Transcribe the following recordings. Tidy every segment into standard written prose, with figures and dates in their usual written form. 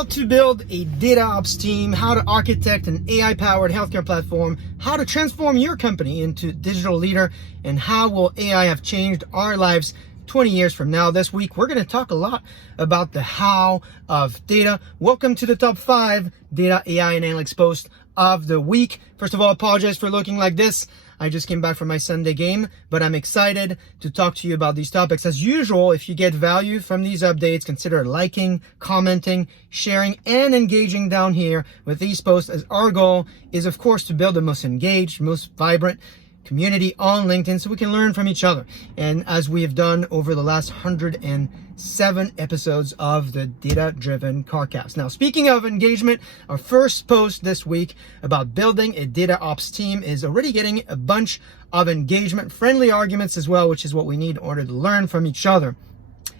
how to build a DataOps team, how to architect an AI-powered healthcare platform, how to transform your company into digital leader, and how will AI have changed our lives 20 years from now. This week, we're going to talk a lot about the how of data. Welcome to the top 5 data, AI, and analytics post of the week. First of all, I apologize for looking like this. I just came back from my Sunday game, but I'm excited to talk to you about these topics. As usual, if you get value from these updates, consider liking, commenting, sharing, and engaging down here with these posts, as our goal is, of course, to build the most engaged, most vibrant community on LinkedIn so we can learn from each other. And as we have done over the last 107 episodes of the Data-Driven Carcast. Now, speaking of engagement, our first post this week about building a DataOps team is already getting a bunch of engagement, friendly arguments as well, which is what we need in order to learn from each other.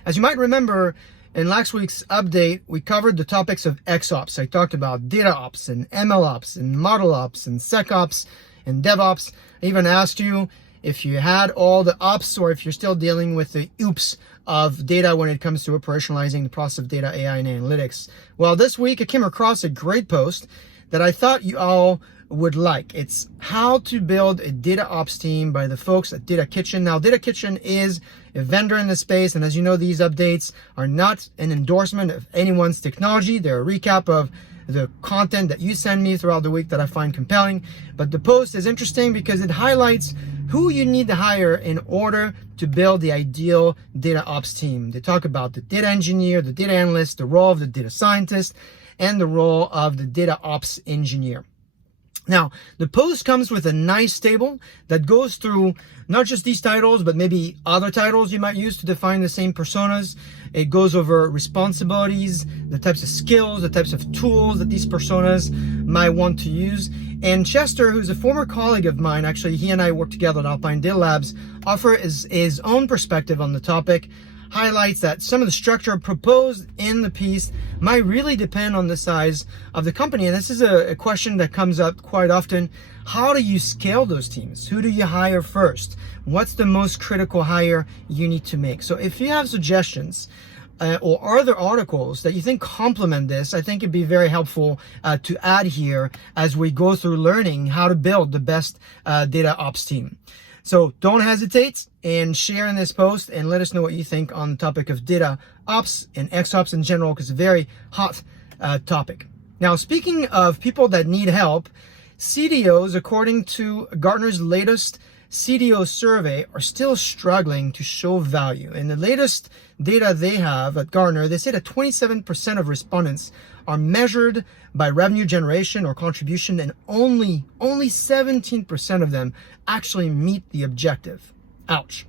As you might remember, in last week's update, we covered the topics of XOps. I talked about DataOps and MLOps and ModelOps and SecOps and DevOps. I even asked you if you had all the ops or if you're still dealing with the oops of data when it comes to operationalizing the process of data, AI, and analytics. Well, this week I came across a great post that I thought you all would like. It's how to build a DataOps team by the folks at Data Kitchen. Now, Data Kitchen is a vendor in the space, and as you know, these updates are not an endorsement of anyone's technology. They're a recap of the content that you send me throughout the week that I find compelling. But the post is interesting because it highlights who you need to hire in order to build the ideal data ops team. They talk about the data engineer, the data analyst, the role of the data scientist, and the role of the data ops engineer. Now, the post comes with a nice table that goes through not just these titles, but maybe other titles you might use to define the same personas. It goes over responsibilities, the types of skills, the types of tools that these personas might want to use. And Chester, who's a former colleague of mine, actually, he and I work together at Alpine Data Labs, offer his own perspective on the topic, highlights that some of the structure proposed in the piece might really depend on the size of the company. And this is a question that comes up quite often. How do you scale those teams? Who do you hire first? What's the most critical hire you need to make? So if you have suggestions or other articles that you think complement this, I think it'd be very helpful to add here as we go through learning how to build the best data ops team. So don't hesitate and share in this post and let us know what you think on the topic of data ops and XOps in general, because it's a very hot topic. Now, speaking of people that need help, CDOs, according to Gartner's latest CDO survey, are still struggling to show value. In the latest data they have at Gartner, they say that 27% of respondents are measured by revenue generation or contribution, and only 17% of them actually meet the objective. Ouch.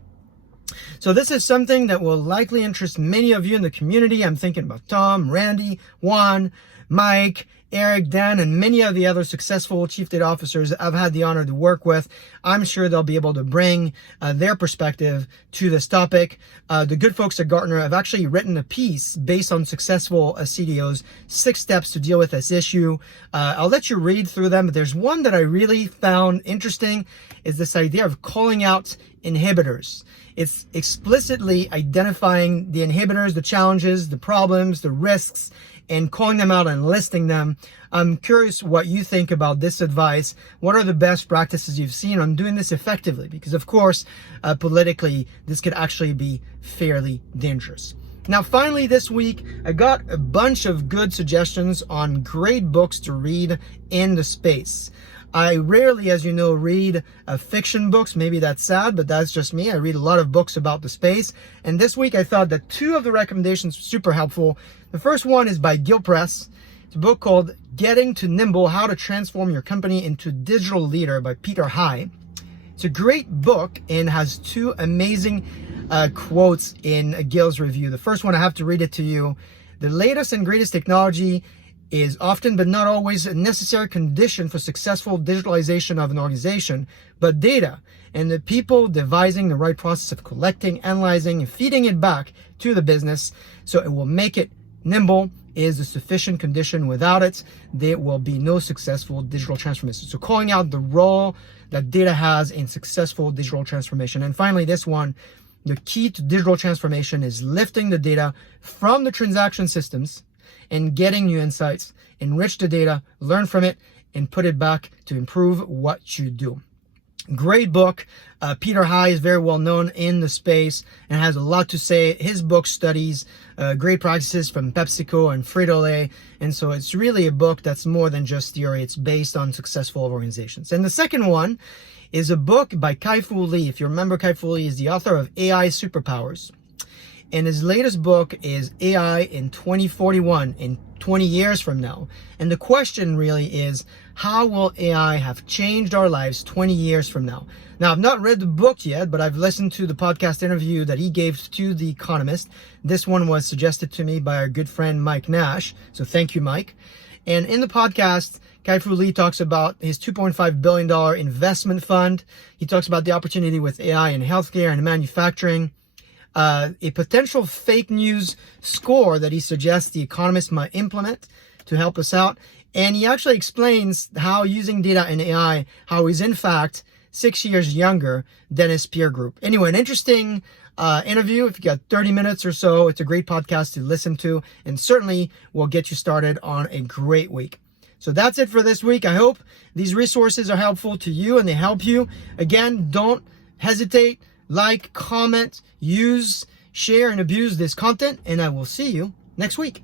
So this is something that will likely interest many of you in the community. I'm thinking about Tom, Randy, Juan, Mike, Eric, Dan, and many of the other successful chief data officers I've had the honor to work with. I'm sure they'll be able to bring their perspective to this topic. The good folks at Gartner have actually written a piece based on successful CDOs, 6 steps to deal with this issue. I'll let you read through them, but there's one that I really found interesting, is this idea of calling out inhibitors. It's explicitly identifying the inhibitors, the challenges, the problems, the risks, and calling them out and listing them. I'm curious what you think about this advice. What are the best practices you've seen on doing this effectively? Because of course, politically, this could actually be fairly dangerous. Now, finally, this week, I got a bunch of good suggestions on great books to read in the space. I rarely, as you know, read fiction books. Maybe that's sad, but that's just me. I read a lot of books about the space. And this week, I thought that 2 of the recommendations were super helpful. The first one is by Gill Press. It's a book called Getting to Nimble, How to Transform Your Company into Digital Leader by Peter High. It's a great book and has 2 amazing quotes in Gill's review. The first one, I have to read it to you. The latest and greatest technology is often but not always a necessary condition for successful digitalization of an organization, but data and the people devising the right process of collecting, analyzing, and feeding it back to the business so it will make it nimble is a sufficient condition. Without it, there will be no successful digital transformation. So calling out the role that data has in successful digital transformation. And finally, this one, the key to digital transformation is lifting the data from the transaction systems and getting new insights, enrich the data, learn from it, and put it back to improve what you do. Great book. Peter High is very well known in the space and has a lot to say. His book studies great practices from PepsiCo and Frito-Lay. And so it's really a book that's more than just theory. It's based on successful organizations. And the second one is a book by Kai-Fu Lee. If you remember, Kai-Fu Lee is the author of AI Superpowers. And his latest book is AI in 2041, in 20 years from now. And the question really is, how will AI have changed our lives 20 years from now? Now, I've not read the book yet, but I've listened to the podcast interview that he gave to The Economist. This one was suggested to me by our good friend Mike Nash. So thank you, Mike. And in the podcast, Kai-Fu Lee talks about his $2.5 billion investment fund. He talks about the opportunity with AI in healthcare and manufacturing. A potential fake news score that he suggests The Economist might implement to help us out. And he actually explains how using data and AI, how he's in fact 6 years younger than his peer group. Anyway, an interesting interview. If you got 30 minutes or so, it's a great podcast to listen to and certainly will get you started on a great week. So that's it for this week. I hope these resources are helpful to you and they help you. Again, don't hesitate. Like, comment, use, share, and abuse this content, and I will see you next week.